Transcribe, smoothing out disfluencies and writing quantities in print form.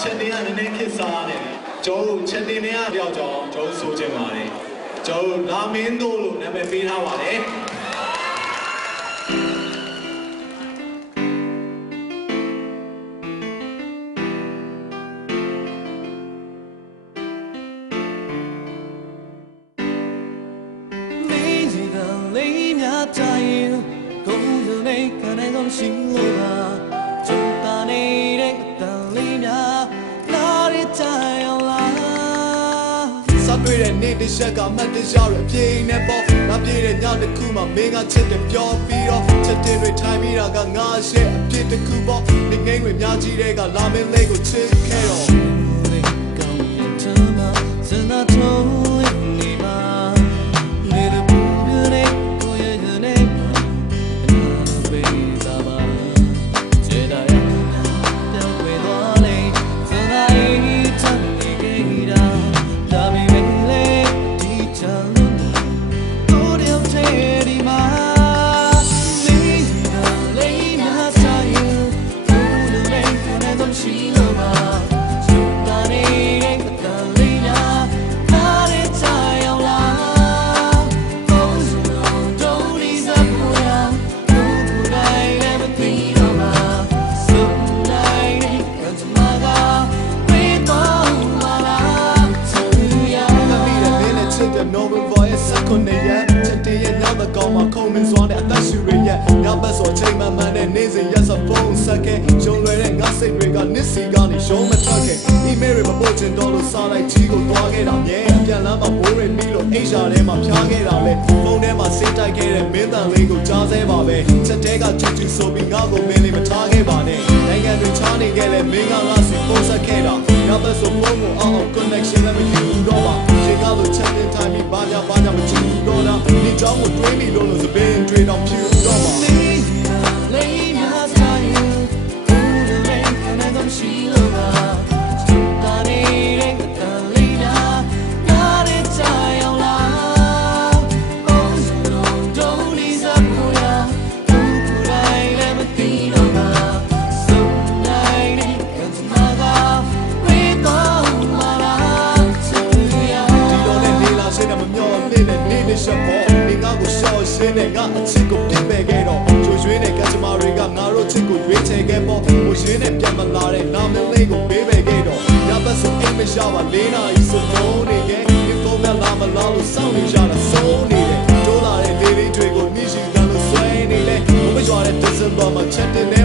ချက်တင်ကနည်းနည်းခစ်စားတယ်ကျွန်တော်ချက်တင်တွေကတယောက်ကြောင့်ကျွန်တော်ဆိုချင်ပါတယ်ကျွန်တော်လာမင်းတို့လို့နာမည်ပေးထားပါတယ်心路吧，就把你的等里面，哪里在摇啦？杀对的你的血干满的小人偏的包，那别人家的苦嘛，没俺吃的表皮咯，吃的对菜米那个俺些偏的苦包，你因为面子那个拉面那个吃开了。是那种你吗？你的不变的，我也是那个。Check the